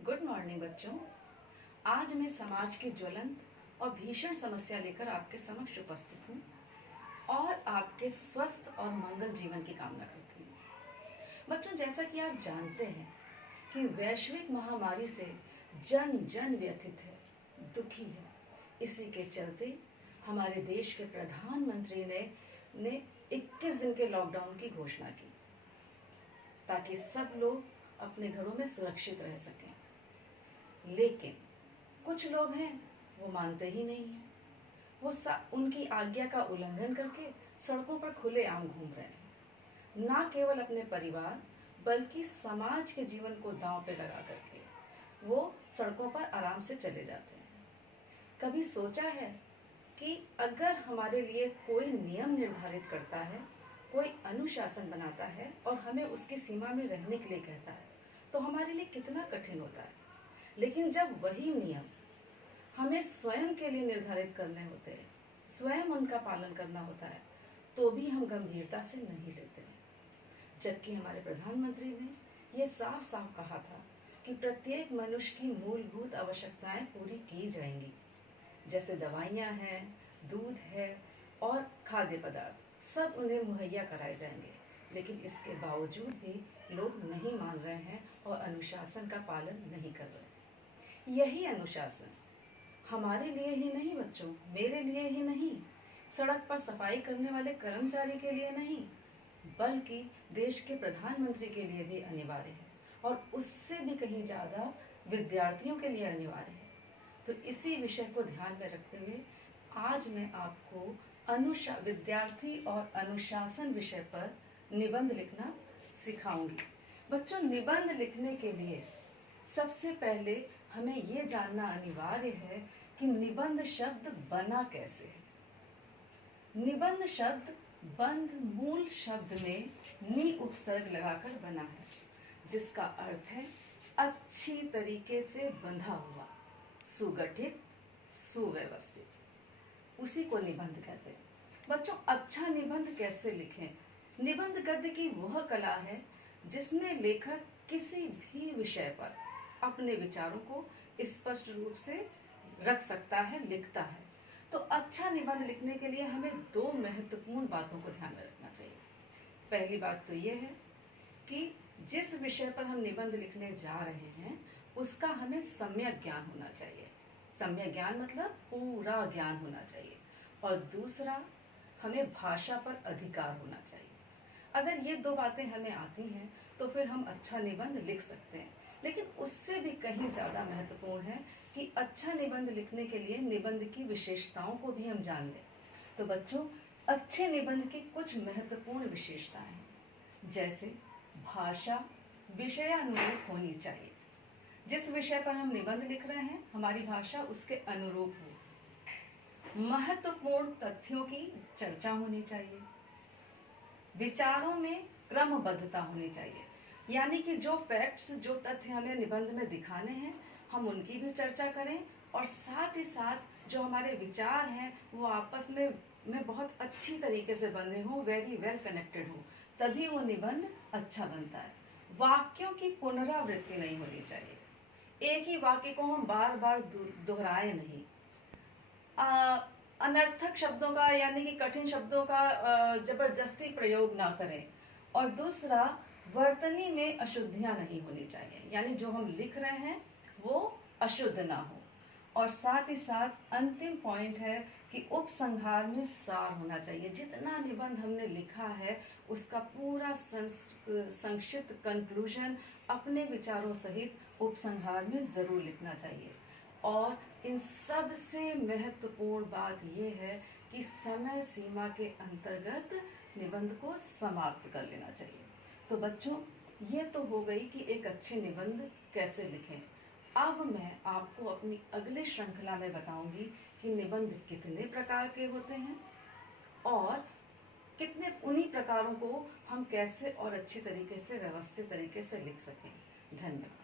Good morning बच्चों। आज मैं समाज की ज्वलंत और भीषण समस्या लेकर आपके समक्ष उपस्थित हूँ और आपके स्वस्थ और मंगल जीवन की कामना करती हूँ। बच्चों, जैसा कि आप जानते हैं कि वैश्विक महामारी से जन जन व्यथित है, दुखी है। इसी के चलते हमारे देश के प्रधानमंत्री ने 21 दिन के लॉकडाउन की घोषणा की ताकि सब लोग अपने घरों में सुरक्षित रह सकें। लेकिन कुछ लोग हैं वो मानते ही नहीं हैं। वो उनकी आज्ञा का उल्लंघन करके सड़कों पर खुलेआम घूम रहे हैं। ना केवल अपने परिवार बल्कि समाज के जीवन को दांव पे लगा करके वो सड़कों पर आराम से चले जाते हैं। कभी सोचा है कि अगर हमारे लिए कोई नियम निर्धारित करता है, कोई अनुशासन बनाता है और हमें उसकी सीमा में रहने के लिए कहता है तो हमारे लिए कितना कठिन होता है। लेकिन जब वही नियम हमें स्वयं के लिए निर्धारित करने होते हैं, स्वयं उनका पालन करना होता है, तो भी हम गंभीरता से नहीं लेते हैं। जबकि हमारे प्रधानमंत्री ने ये साफ साफ कहा था कि प्रत्येक मनुष्य की मूलभूत आवश्यकताएं पूरी की जाएंगी, जैसे दवाइयां हैं, दूध है और खाद्य पदार्थ सब उन्हें मुहैया कराए जाएंगे। लेकिन इसके बावजूद भी लोग नहीं मान रहे हैं और अनुशासन का पालन नहीं कर रहे। यही अनुशासन हमारे लिए ही नहीं बच्चों, मेरे लिए ही नहीं, सड़क पर सफाई करने वाले कर्मचारी के लिए नहीं, बल्कि देश के प्रधानमंत्री के लिए भी अनिवार्य है और उससे भी कहीं ज्यादा विद्यार्थियों के लिए अनिवार्य है। तो इसी विषय को ध्यान में रखते हुए आज मैं आपको विद्यार्थी और अनुशासन विषय पर निबंध लिखना सिखाऊंगी। बच्चों, निबंध लिखने के लिए सबसे पहले हमें ये जानना अनिवार्य है कि निबंध शब्द बना कैसे है। निबंध शब्द बंध मूल शब्द में नी उपसर्ग लगाकर बना है, जिसका अर्थ है अच्छी तरीके से बंधा हुआ, सुगठित, सुव्यवस्थित। उसी को निबंध कहते हैं। बच्चों, अच्छा निबंध कैसे लिखें? निबंध गद्य की वह कला है जिसमें लेखक किसी भी विषय पर अपने विचारों को स्पष्ट रूप से रख सकता है, लिखता है। तो अच्छा निबंध लिखने के लिए हमें दो महत्वपूर्ण बातों को ध्यान में रखना चाहिए। पहली बात तो यह है कि जिस विषय पर हम निबंध लिखने जा रहे हैं उसका हमें सम्यक ज्ञान होना चाहिए। सम्यक ज्ञान मतलब पूरा ज्ञान होना चाहिए। और दूसरा, हमें भाषा पर अधिकार होना चाहिए। अगर ये दो बातें हमें आती हैं तो फिर हम अच्छा निबंध लिख सकते हैं। लेकिन उससे भी कहीं ज्यादा महत्वपूर्ण है कि अच्छा निबंध लिखने के लिए निबंध की विशेषताओं को भी हम जान लें। तो बच्चों, अच्छे निबंध की कुछ महत्वपूर्ण विशेषताएं हैं, जैसे भाषा विषयानुरूप होनी चाहिए। जिस विषय पर हम निबंध लिख रहे हैं हमारी भाषा उसके अनुरूप हो। महत्वपूर्ण तथ्यों की चर्चा होनी चाहिए। विचारों में क्रमबद्धता होनी चाहिए, यानी कि जो फैक्ट्स, जो तथ्य हमें निबंध में दिखाने हैं हम उनकी भी चर्चा करें और साथ ही साथ जो हमारे विचार हैं वो आपस में बहुत अच्छी तरीके से बंधे हों, वेरी वेल कनेक्टेड हो, तभी वो निबंध अच्छा बनता है। वाक्यों की पुनरावृत्ति नहीं होनी चाहिए। एक ही वाक्य को हम बार बार दोहराए नहीं। अनर्थक शब्दों का यानी कि कठिन शब्दों का जबरदस्ती प्रयोग ना करें। और दूसरा, वर्तनी में अशुद्धियां नहीं होनी चाहिए, यानी जो हम लिख रहे हैं वो अशुद्ध ना हो। और साथ ही साथ अंतिम पॉइंट है कि उपसंहार में सार होना चाहिए। जितना निबंध हमने लिखा है उसका पूरा संक्षिप्त कंक्लूजन अपने विचारों सहित उपसंहार में जरूर लिखना चाहिए। और इन सब से महत्वपूर्ण बात यह है कि समय सीमा के अंतर्गत निबंध को समाप्त कर लेना चाहिए। तो बच्चों, ये तो हो गई कि एक अच्छे निबंध कैसे लिखें। अब मैं आपको अपनी अगली श्रृंखला में बताऊंगी कि निबंध कितने प्रकार के होते हैं और कितने उन्हीं प्रकारों को हम कैसे और अच्छी तरीके से, व्यवस्थित तरीके से लिख सकें। धन्यवाद।